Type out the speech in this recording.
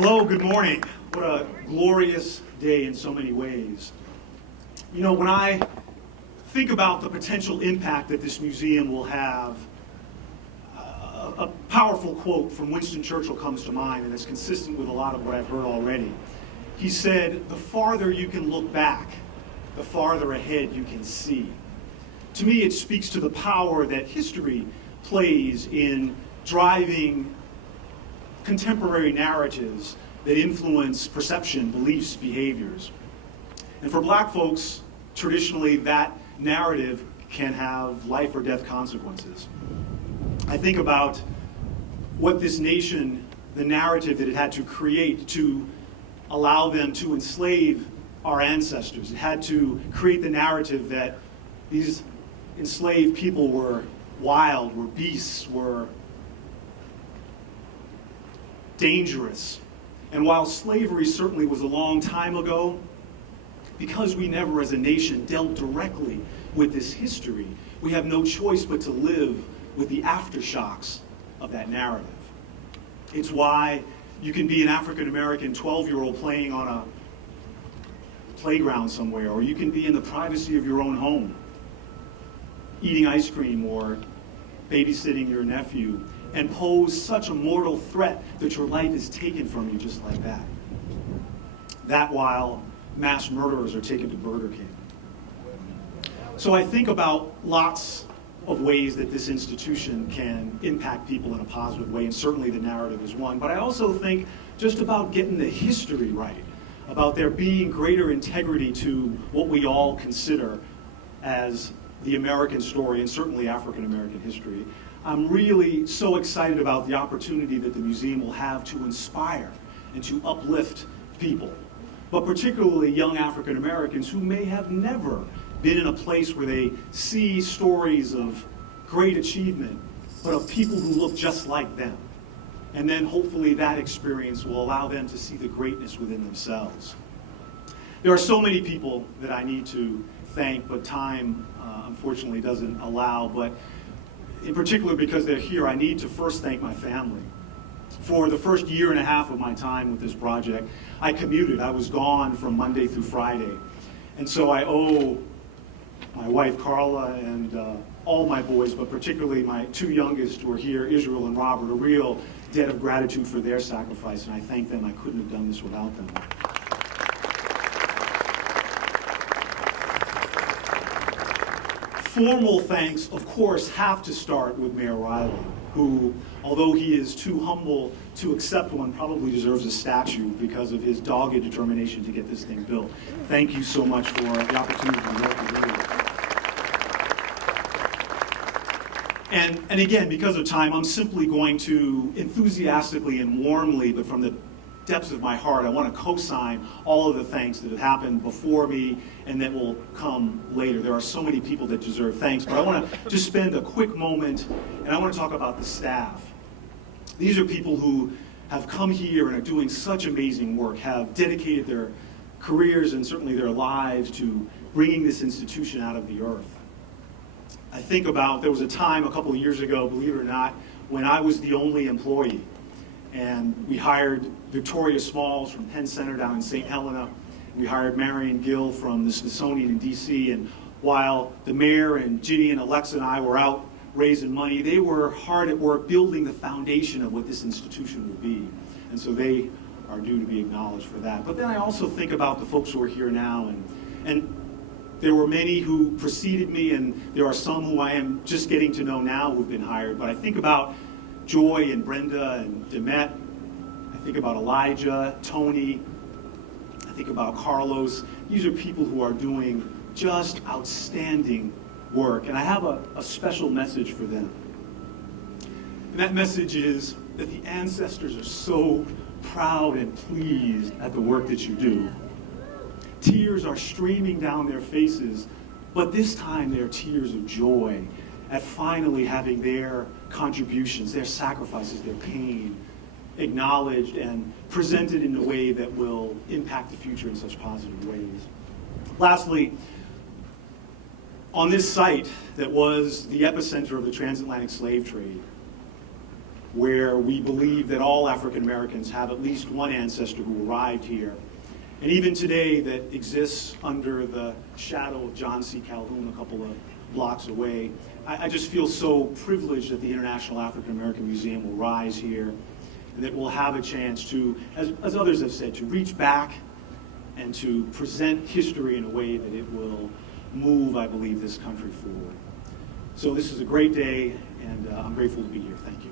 Hello, good morning. What a glorious day in so many ways. You know, when I think about the potential impact that this museum will have, a powerful quote from Winston Churchill comes to mind, and it's consistent with a lot of what I've heard already. He said, "The farther you can look back, the farther ahead you can see." To me, it speaks to the power that history plays in driving contemporary narratives that influence perception, beliefs, behaviors. And for black folks, traditionally, that narrative can have life or death consequences. I think about what this nation, the narrative that it had to create to allow them to enslave our ancestors. It had to create the narrative that these enslaved people were wild, were beasts, were dangerous. And while slavery certainly was a long time ago, because we never as a nation dealt directly with this history, we have no choice but to live with the aftershocks of that narrative. It's why you can be an African-American 12-year-old playing on a playground somewhere, or you can be in the privacy of your own home, eating ice cream or babysitting your nephew, and pose such a mortal threat that your life is taken from you just like that. That while mass murderers are taken to Burger King. So I think about lots of ways that this institution can impact people in a positive way, and certainly the narrative is one. But I also think just about getting the history right, about there being greater integrity to what we all consider as the American story, and certainly African American history. I'm really so excited about the opportunity that the museum will have to inspire and to uplift people, but particularly young African Americans who may have never been in a place where they see stories of great achievement, but of people who look just like them. And then hopefully that experience will allow them to see the greatness within themselves. There are so many people that I need to thank, but time unfortunately doesn't allow. But in particular, because they're here, I need to first thank my family. For the first year and a half of my time with this project, I commuted. I was gone from Monday through Friday. And so I owe my wife, Carla, and all my boys, but particularly my two youngest who are here, Israel and Robert, a real debt of gratitude for their sacrifice, and I thank them. I couldn't have done this without them. Formal thanks, of course, have to start with Mayor Riley, who, although he is too humble to accept one, probably deserves a statue because of his dogged determination to get this thing built. Thank you so much for the opportunity to work with you. And again, because of time, I'm simply going to enthusiastically and warmly, but from the depths of my heart, I want to co-sign all of the thanks that have happened before me and that will come later. There are so many people that deserve thanks, but I want to just spend a quick moment and I want to talk about the staff. These are people who have come here and are doing such amazing work, have dedicated their careers and certainly their lives to bringing this institution out of the earth. I think about, there was a time a couple of years ago, believe it or not, when I was the only employee. And we hired Victoria Smalls from Penn Center down in St. Helena. We hired Marion Gill from the Smithsonian in DC. And while the mayor and Ginny and Alexa and I were out raising money, they were hard at work building the foundation of what this institution will be. And so they are due to be acknowledged for that. But then I also think about the folks who are here now. And there were many who preceded me, and there are some who I am just getting to know now who've been hired. But I think about Joy and Brenda and Demet. I think about Elijah, Tony. I think about Carlos. These are people who are doing just outstanding work. And I have a special message for them. And that message is that the ancestors are so proud and pleased at the work that you do. Tears are streaming down their faces, but this time they're tears of joy at finally having their contributions, their sacrifices, their pain acknowledged and presented in a way that will impact the future in such positive ways. Lastly, on this site that was the epicenter of the transatlantic slave trade, where we believe that all African Americans have at least one ancestor who arrived here. And even today, that exists under the shadow of John C. Calhoun a couple of blocks away. I just feel so privileged that the International African American Museum will rise here, and that we'll have a chance to, as others have said, to reach back and to present history in a way that it will move, I believe, this country forward. So this is a great day, and I'm grateful to be here. Thank you.